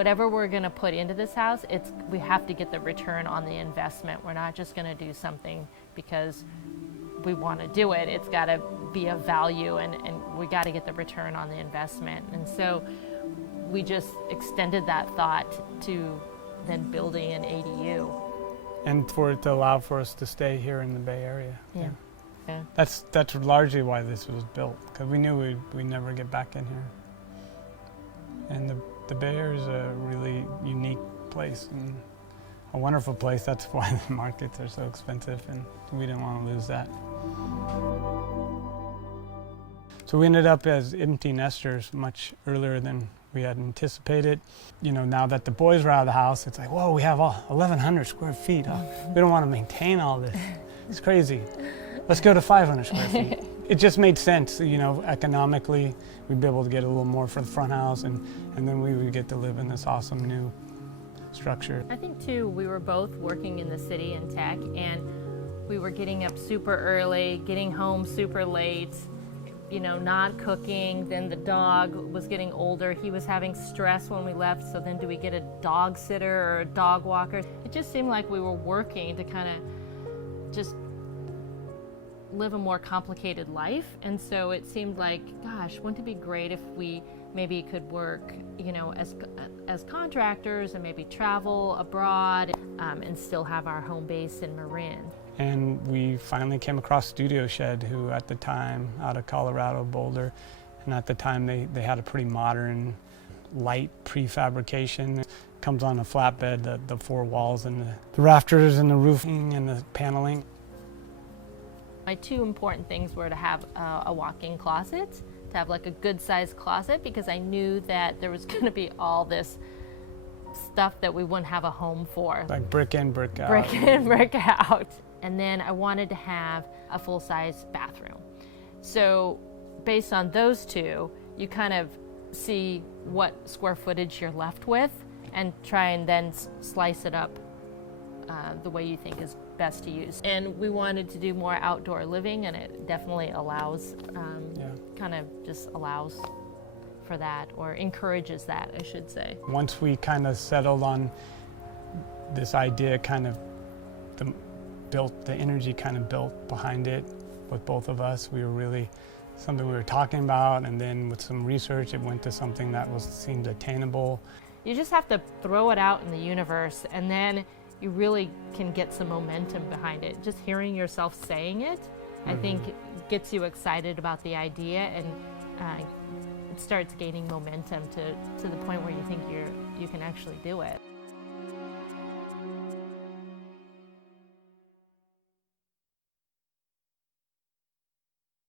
whatever we're going to put into this house, we have to get the return on the investment. We're not just going to do something because we want to do it. It's got to be of value, and we got to get the return on the investment. And so we just extended that thought to then building an ADU. And for it to allow for us to stay here in the Bay Area. Yeah. That's largely why this was built, because we knew we'd never get back in here. And the Bay Area is a really unique place and a wonderful place. That's why the markets are so expensive, and we didn't want to lose that. So we ended up as empty nesters much earlier than we had anticipated. You know, now that the boys were out of the house, it's like, whoa, we have all 1,100 square feet. We don't want to maintain all this. It's crazy. Let's go to 500 square feet. It just made sense, you know, economically. We'd be able to get a little more for the front house, and then we would get to live in this awesome new structure. I think, too, we were both working in the city in tech, and we were getting up super early, getting home super late, you know, not cooking. Then the dog was getting older. He was having stress when we left, so then do we get a dog sitter or a dog walker? It just seemed like we were working to kind of just live a more complicated life. And so it seemed like, gosh, wouldn't it be great if we maybe could work, you know, as contractors and maybe travel abroad and still have our home base in Marin. And we finally came across Studio Shed, who at the time, out of Colorado, Boulder, and at the time they had a pretty modern, light prefabrication. It comes on a flatbed, the four walls and the rafters and the roofing and the paneling. My two important things were to have a walk-in closet, to have like a good-sized closet, because I knew that there was going to be all this stuff that we wouldn't have a home for. Like brick in, brick out. Brick in, brick out. And then I wanted to have a full-size bathroom. So based on those two, you kind of see what square footage you're left with and try and then slice it up the way you think is best to use. And we wanted to do more outdoor living, and it definitely allows, kind of just allows for that, or encourages that, I should say. Once we kind of settled on this idea, kind of the energy kind of built behind it with both of us. We were really something we were talking about, and then with some research it went to something that seemed attainable. You just have to throw it out in the universe, and then you really can get some momentum behind it. Just hearing yourself saying it, I think, gets you excited about the idea, and it starts gaining momentum to the point where you think you can actually do it.